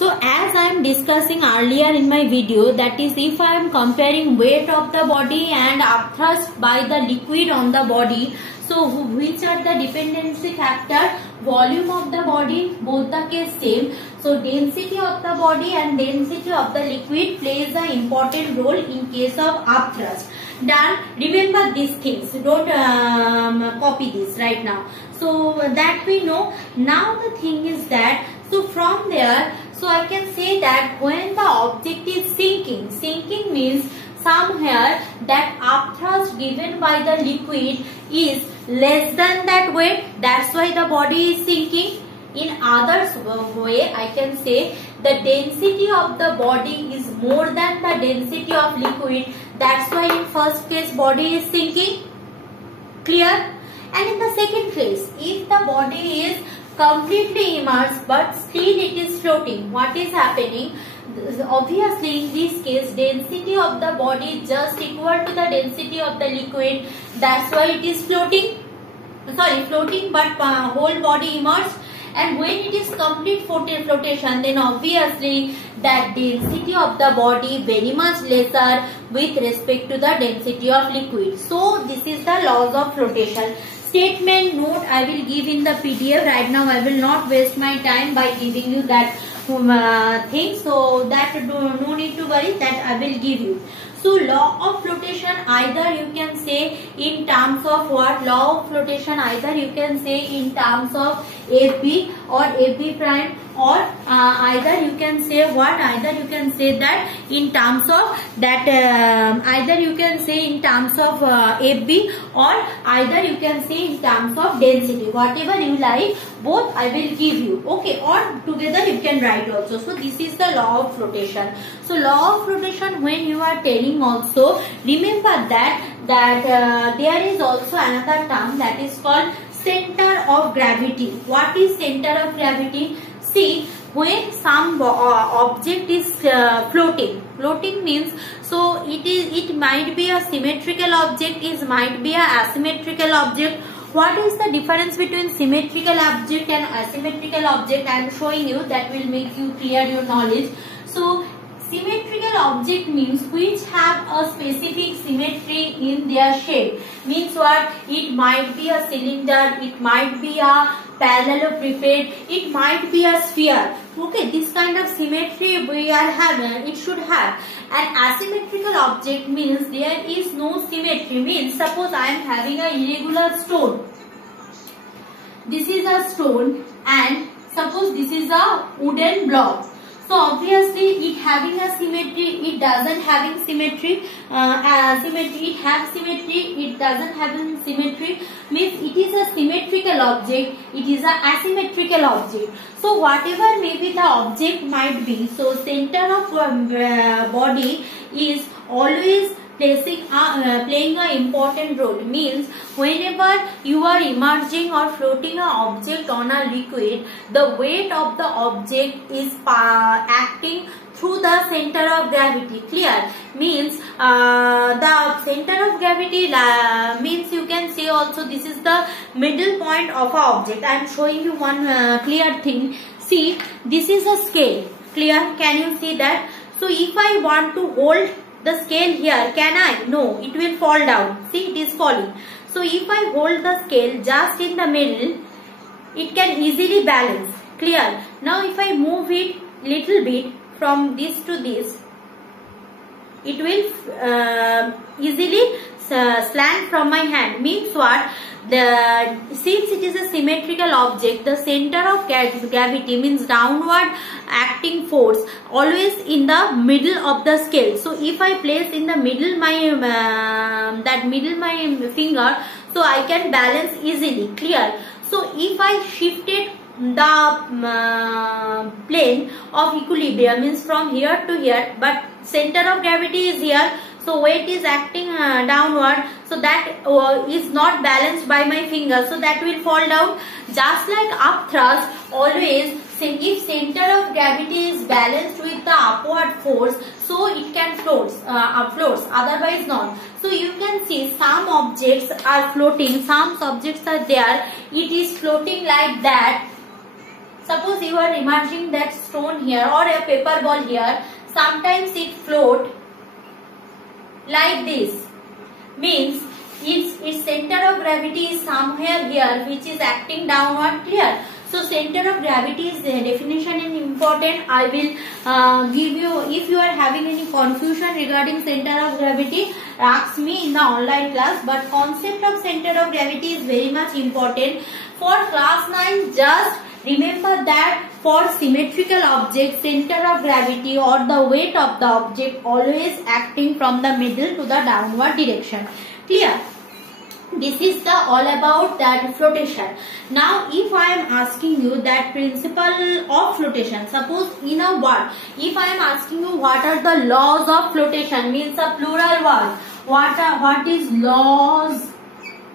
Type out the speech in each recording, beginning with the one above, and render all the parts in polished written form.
So as I am discussing earlier in my video, that is if I am comparing weight of the body and upthrust by the liquid on the body, so which are the dependency factor? Volume of the body, both the case same. So density of the body and density of the liquid plays an important role in case of upthrust. Done. Remember these things. Don't copy this right now. So that we know. Now the thing is that, so from there, so I can say that when the object is sinking means somewhere that upthrust given by the liquid is less than that weight. That's why the body is sinking. In other way, I can say the density of the body is more than the density of liquid. That's why in first case body is sinking. Clear? And in the second case, if the body is completely immersed but still it is floating, what is happening? Obviously in this case density of the body is just equal to the density of the liquid. That's why it is floating. Floating but whole body immersed. And when it is complete flotation, then obviously that density of the body very much lesser with respect to the density of liquid. So this is the laws of flotation. Statement note I will give in the PDF. Right now I will not waste my time by giving you that thing. So that no need to worry, that I will give you. So law of flotation either you can say in terms of what? Law of flotation either you can say in terms of Fb or Fb prime, or either you can say what? Either you can say that in terms of that either you can say in terms of Fb, or either you can say in terms of density. Whatever you like, both I will give you. Okay, or together you can write also. So this is the law of flotation. So law of flotation, when you are telling also, remember that there is also another term that is called center of gravity. What is center of gravity? See, when some object is floating means, so it might be a symmetrical object, it might be a asymmetrical object. What is the difference between symmetrical object and asymmetrical object? I am showing you, that will make you clear your knowledge. So symmetrical object means which have a specific symmetry in their shape. Means what? It might be a cylinder, it might be a parallelepiped, it might be a sphere. Okay, this kind of symmetry we are having, it should have. An asymmetrical object means there is no symmetry. Means suppose I am having a irregular stone. This is a stone and suppose this is a wooden block. So obviously it having a symmetry, it doesn't having symmetry. It has symmetry, it doesn't have symmetry. Means it is a symmetrical object, it is a asymmetrical object. So whatever maybe the object might be, so center of body is always playing an important role. Means whenever you are immersing or floating an object on a liquid, the weight of the object is acting through the center of gravity. Clear? Means the center of gravity means you can say also this is the middle point of an object. I am showing you one clear thing. See, this is a scale. Clear? Can you see that? So if I want to hold the scale here, can I? No, it will fall down. See, it is falling. So if I hold the scale just in the middle, it can easily balance. Clear? Now if I move it little bit from this to this, it will easily slant from my hand. Means what? Since it is a symmetrical object, the center of gravity means downward acting force always in the middle of the scale. So if I place in the middle my finger, so I can balance easily. Clear? So if I shifted the plane of equilibrium, means from here to here, but center of gravity is here, so weight is acting downward, so that is not balanced by my finger, so that will fall down. Just like upthrust, always if center of gravity is balanced with the upward force, so it can floats, otherwise not. So you can see some objects are floating, some objects are there, it is floating like that. Suppose you are imagining that stone here or a paper ball here. Sometimes it float like this. Means its center of gravity is somewhere here, which is acting downward. Clear? So center of gravity is definition and important. I will give you. If you are having any confusion regarding center of gravity, ask me in the online class. But concept of center of gravity is very much important for class 9. Just remember that for symmetrical objects, center of gravity or the weight of the object always acting from the middle to the downward direction. Clear? This is the all about that flotation. Now, if I am asking you that principle of flotation, suppose in a word, if I am asking you what are the laws of flotation, means a plural word. What is laws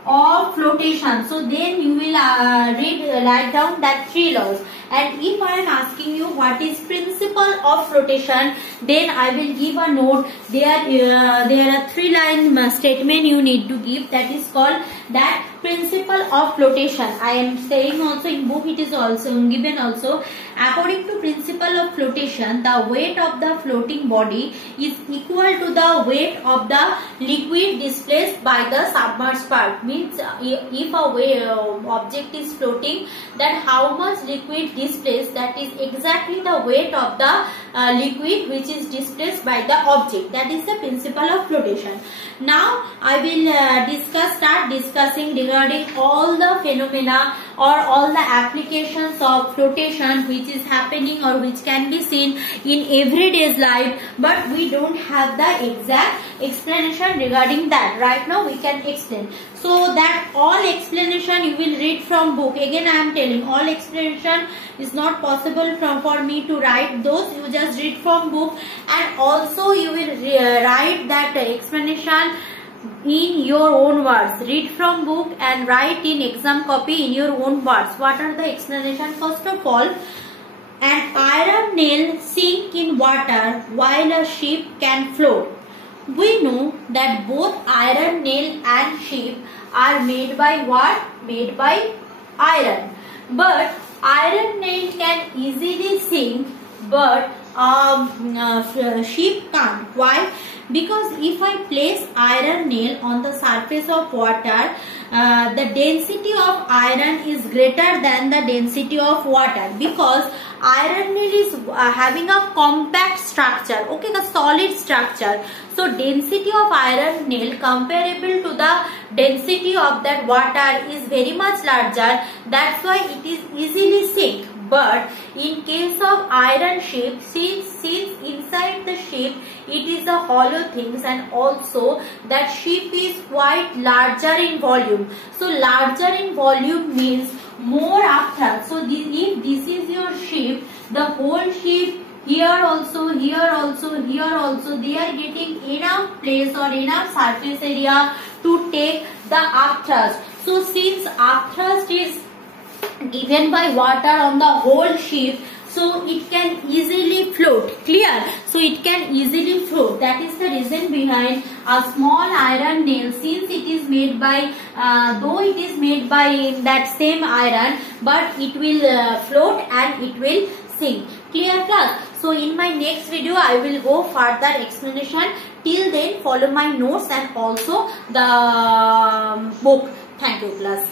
of flotation? So then you will write down that 3 laws. And if I am asking you what is principle of flotation, then I will give a note. There are 3-line statement you need to give. That is called that principle of flotation. I am saying also in book it is also given also. According to principle of flotation, the weight of the floating body is equal to the weight of the liquid displaced by the submerged part. Means if a object is floating, then how much liquid displaced, that is exactly the weight of the liquid which is displaced by the object. That is the principle of flotation. Now I will start discussing regarding all the phenomena or all the applications of flotation which is happening or which can be seen in everyday's life, but we don't have the exact explanation regarding that. Right now we can explain. So that all explanation you will read from book. Again I am telling, all explanation is not possible for me to write those. You just read from book, and also you will write that explanation in your own words. Read from book and write in exam copy in your own words. What are the explanation? First of all, an iron nail sink in water while a ship can float. We know that both iron nail and ship are made by what? Made by iron. But iron nail can easily sink, but ship can't. Why? Because if I place iron nail on the surface of water, the density of iron is greater than the density of water, because iron nail is having a compact structure, okay, the solid structure. So density of iron nail comparable to the density of that water is very much larger. That's why it is easily sink. But in case of iron ship, since inside the ship it is a hollow things, and also that ship is quite larger in volume. So larger in volume means more upthrust. So if this is your ship, the whole ship, here also, here also, here also, they are getting enough place or enough surface area to take the upthrust. So since upthrust is given by water on the whole ship, so it can easily float. Clear? So it can easily float. That is the reason behind a small iron nail. Since it is made by, though it is made by that same iron, but it will float and it will sink. Clear class? So in my next video I will go further explanation. Till then follow my notes and also the book. Thank you class.